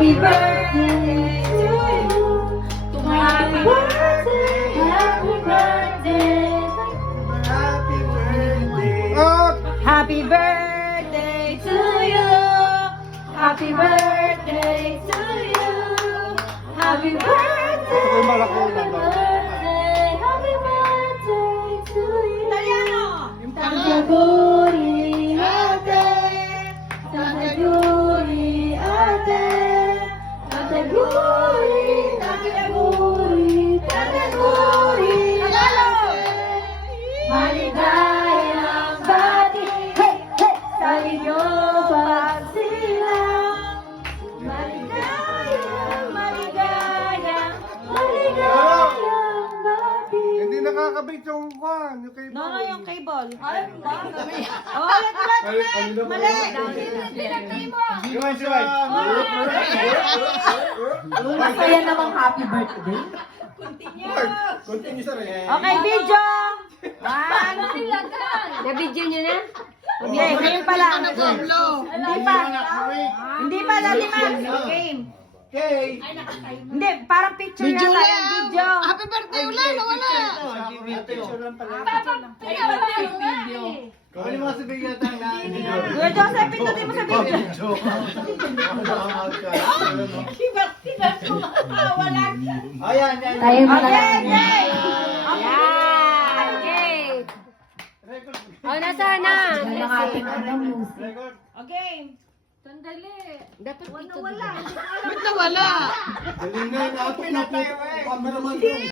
Happy birthday to you. Happy birthday, happy birthday. Happy birthday. Happy birthday to you. Happy birthday to you. Happy birthday. Happy birthday. Happy birthday to you. Tangguri ate. Tangguri ate. Tangguri. Tangguri. Tangguri. Maligayang bati. Hey! Hey! Sa inyong pagsilang. Maligayang bati. Hindi nakakabit yung kwan, yung cable. No, yung cable. Ay, oh, ulit. Mali. Masaya namang happy birthday. Continue sa rin. Okay, video. One. Na-video nyo na? Hindi, ngayon pa lang. Hindi pa. Hindi pa, dati man. Game. Okay. Hindi, parang picture yata yung video. Happy birthday ulit! Wala! Picture lang pala. Video. Kung ano mga sabihin yata na video. Kuya Joseph, pindutin mo sa video. Ayan, yan. Okay, okay. Yan! Okay! Oh, nasaan na? Ang ating Record. Okay. Dapat ito. Galing na yun. Cameraman ko.